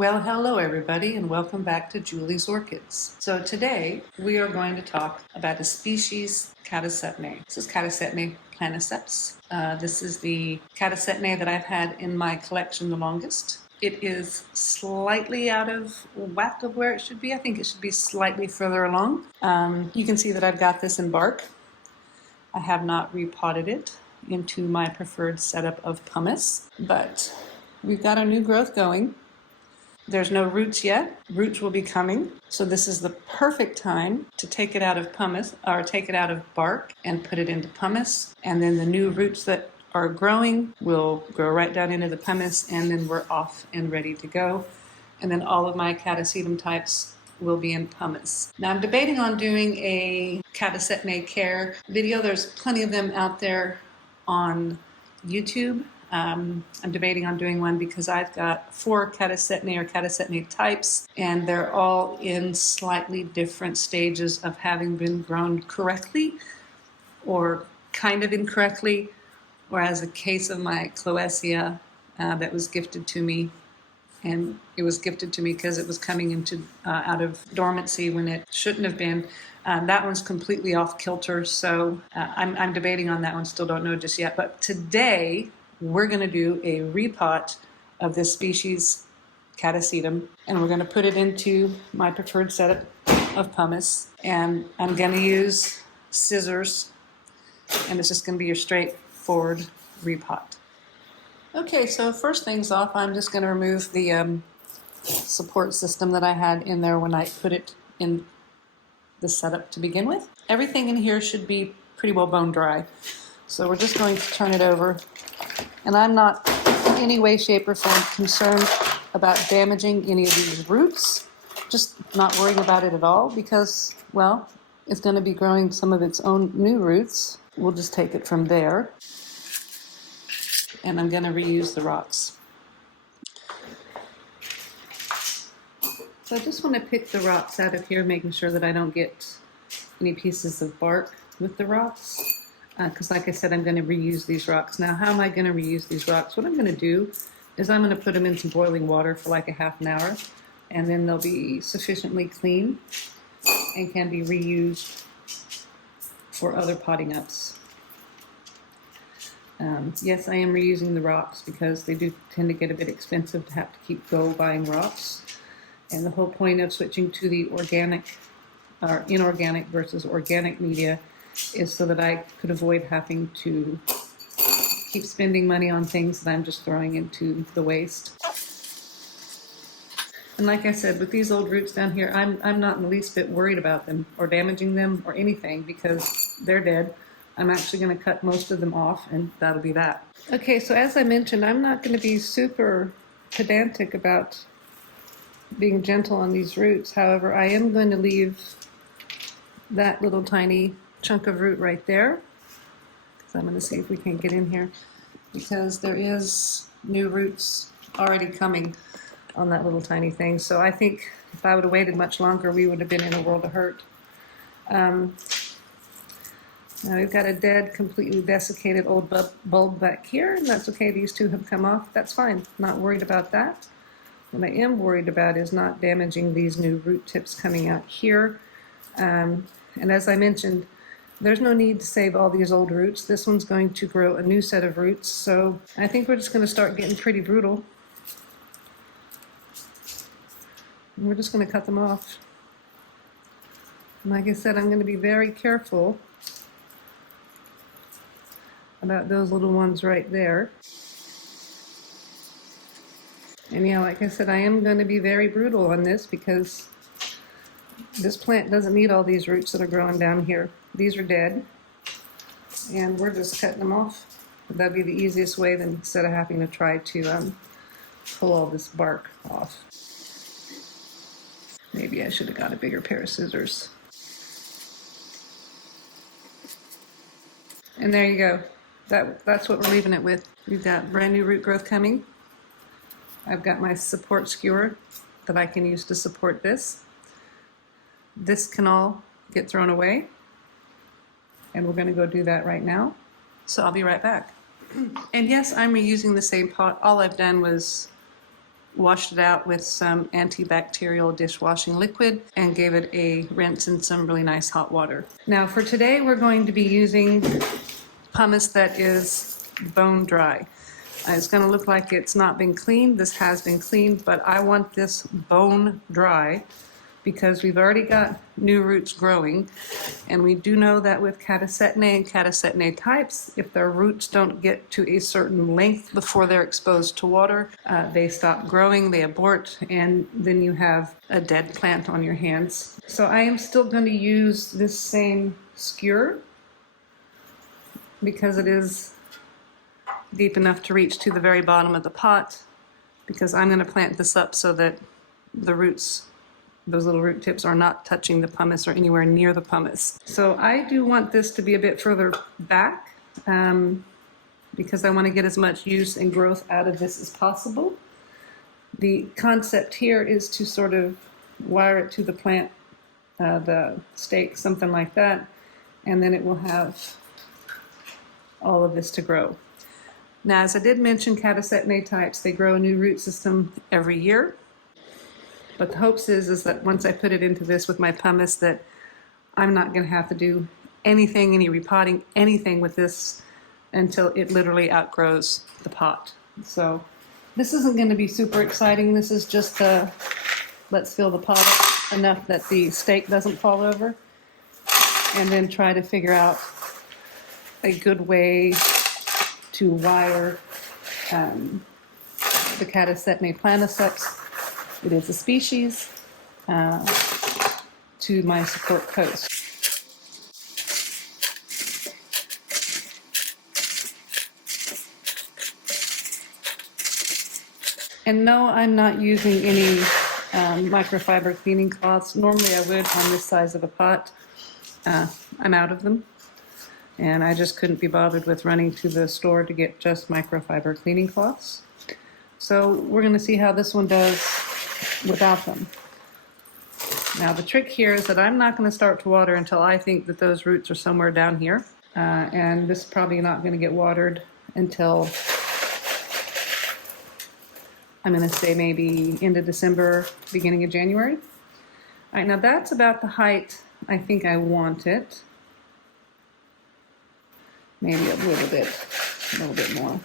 Well, hello everybody, and welcome back to Julie's Orchids. So today we are going to talk about the species Catasetinae. This is Catasetinae planiceps. This is the Catasetinae that I've had in my collection the longest. It is slightly out of whack of where it should be. I think it should be slightly further along. You can see that I've got this in bark. I have not repotted it into my preferred setup of pumice, but we've got a new growth going. There's no roots yet. Roots will be coming. So this is the perfect time to take it out of pumice, or take it out of bark and put it into pumice. And then the new roots that are growing will grow right down into the pumice, and then we're off and ready to go. And then all of my Catasetum types will be in pumice. Now I'm debating on doing a Catasetinae care video. There's plenty of them out there on YouTube. I'm debating on doing one because I've got 4 Catasetinae or Catasetinae types, and they're all in slightly different stages of having been grown correctly or kind of incorrectly, whereas the case of my Cloecia that was gifted to me, and it was gifted to me because it was coming into out of dormancy when it shouldn't have been. That one's completely off kilter, so I'm debating on that one, still don't know just yet. But today, we're going to do a repot of this species Catasetum, and we're going to put it into my preferred setup of pumice, and I'm going to use scissors, and it's just going to be your straightforward repot. Okay, so first things off, I'm just going to remove the support system that I had in there when I put it in the setup to begin with. Everything in here should be pretty well bone dry, so we're just going to turn it over. And I'm not in any way, shape, or form concerned about damaging any of these roots. Just not worrying about it at all because, well, it's going to be growing some of its own new roots. We'll just take it from there. And I'm going to reuse the rocks. So I just want to pick the rocks out of here, making sure that I don't get any pieces of bark with the rocks. Because like I said, I'm going to reuse these rocks. Now, how am I going to reuse these rocks? What I'm going to do is I'm going to put them in some boiling water for like a half an hour, and then they'll be sufficiently clean and can be reused for other potting ups. Yes, I am reusing the rocks because they do tend to get a bit expensive to have to keep buying rocks. And the whole point of switching to the organic or inorganic versus organic media is so that I could avoid having to keep spending money on things that I'm just throwing into the waste. And like I said, with these old roots down here, I'm not in the least bit worried about them or damaging them or anything because they're dead. I'm actually going to cut most of them off, and that'll be that. Okay, so as I mentioned, I'm not going to be super pedantic about being gentle on these roots. However, I am going to leave that little tiny chunk of root right there. So I'm going to see if we can get in here because there is new roots already coming on that little tiny thing. So I think if I would have waited much longer, we would have been in a world of hurt. Now we've got a dead, completely desiccated old bulb back here, and that's okay. These two have come off. That's fine. Not worried about that. What I am worried about is not damaging these new root tips coming out here. And as I mentioned, there's no need to save all these old roots. This one's going to grow a new set of roots, so I think we're just going to start getting pretty brutal. And we're just going to cut them off. And like I said, I'm going to be very careful about those little ones right there. And yeah, like I said, I am going to be very brutal on this because this plant doesn't need all these roots that are growing down here. These are dead, and we're just cutting them off. That'd be the easiest way than instead of having to try to pull all this bark off. Maybe I should have got a bigger pair of scissors. And there you go. That's what we're leaving it with. We've got brand new root growth coming. I've got my support skewer that I can use to support this. This can all get thrown away, and we're going to go do that right now. So I'll be right back. And yes, I'm reusing the same pot. All I've done was washed it out with some antibacterial dishwashing liquid, and gave it a rinse in some really nice hot water. Now for today, we're going to be using pumice that is bone dry. It's going to look like it's not been cleaned. This has been cleaned, but I want this bone dry because we've already got new roots growing, and we do know that with Catasetinae and Catasetinae types, if their roots don't get to a certain length before they're exposed to water, they stop growing, they abort, and then you have a dead plant on your hands. So I am still going to use this same skewer because it is deep enough to reach to the very bottom of the pot, because I'm going to plant this up so that the roots, those little root tips, are not touching the pumice or anywhere near the pumice. So I do want this to be a bit further back because I want to get as much use and growth out of this as possible. The concept here is to sort of wire it to the plant, the stake, something like that, and then it will have all of this to grow. Now, as I did mention, Catasetinae types, they grow a new root system every year. But the hopes is that once I put it into this with my pumice, that I'm not going to have to do anything, any repotting, anything with this until it literally outgrows the pot. So this isn't going to be super exciting. This is just let's fill the pot up enough that the stake doesn't fall over, and then try to figure out a good way to wire the Catasetinae planiceps, it is a species, to my support post. And no, I'm not using any microfiber cleaning cloths. Normally I would on this size of a pot. I'm out of them, and I just couldn't be bothered with running to the store to get just microfiber cleaning cloths. So we're going to see how this one does without them. Now the trick here is that I'm not going to start to water until I think that those roots are somewhere down here, and this is probably not going to get watered until, I'm going to say, maybe end of December, beginning of January. All right, now that's about the height I think I want it. Maybe a little bit more.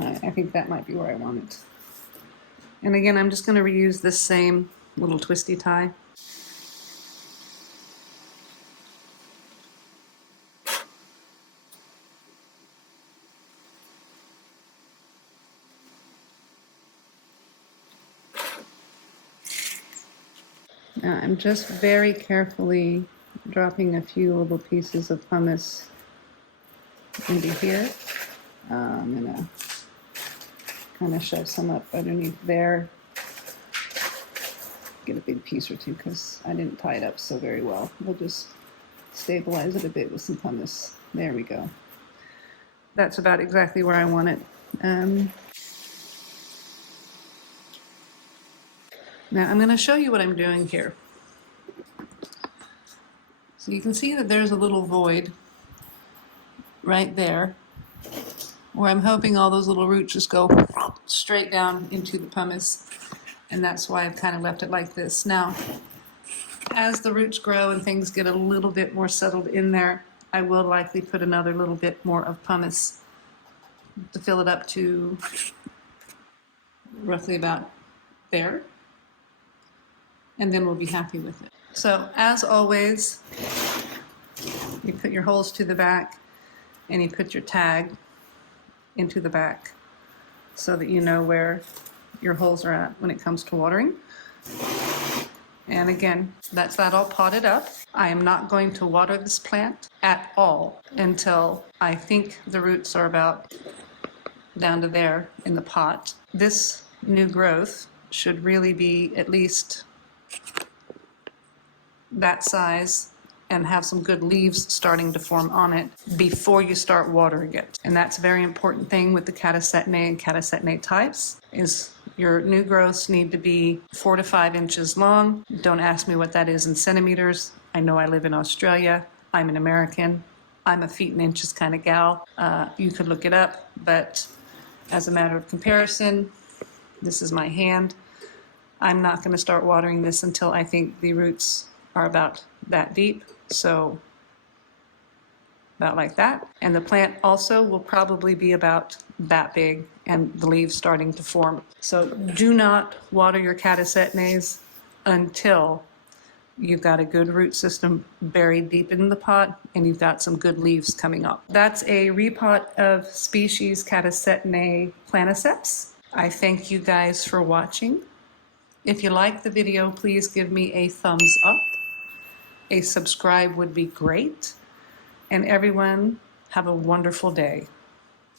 I think that might be where I want it. And again, I'm just going to reuse this same little twisty tie. Now I'm just very carefully dropping a few little pieces of pumice into here. I'm going to kind of shove some up underneath there. Get a big piece or two because I didn't tie it up so very well. We'll just stabilize it a bit with some pumice. There we go. That's about exactly where I want it. Now I'm going to show you what I'm doing here. So you can see that there's a little void right there where I'm hoping all those little roots just go straight down into the pumice, and that's why I've kind of left it like this. Now, as the roots grow and things get a little bit more settled in there, I will likely put another little bit more of pumice to fill it up to roughly about there, and then we'll be happy with it. So, as always, you put your holes to the back and you put your tag into the back so that you know where your holes are at when it comes to watering. And again, that's that all potted up. I am not going to water this plant at all until I think the roots are about down to there in the pot. This new growth should really be at least that size and have some good leaves starting to form on it before you start watering it. And that's a very important thing with the Catasetinae and Catasetinae types, is your new growths need to be 4 to 5 inches long. Don't ask me what that is in centimeters. I know I live in Australia. I'm an American. I'm a feet and inches kind of gal. You could look it up, but as a matter of comparison, this is my hand. I'm not going to start watering this until I think the roots are about that deep. So about like that. And the plant also will probably be about that big and the leaves starting to form. So do not water your Catasetinaes until you've got a good root system buried deep in the pot and you've got some good leaves coming up. That's a repot of species Catasetinae planiceps. I thank you guys for watching. If you like the video, please give me a thumbs up. A subscribe would be great. And everyone, have a wonderful day.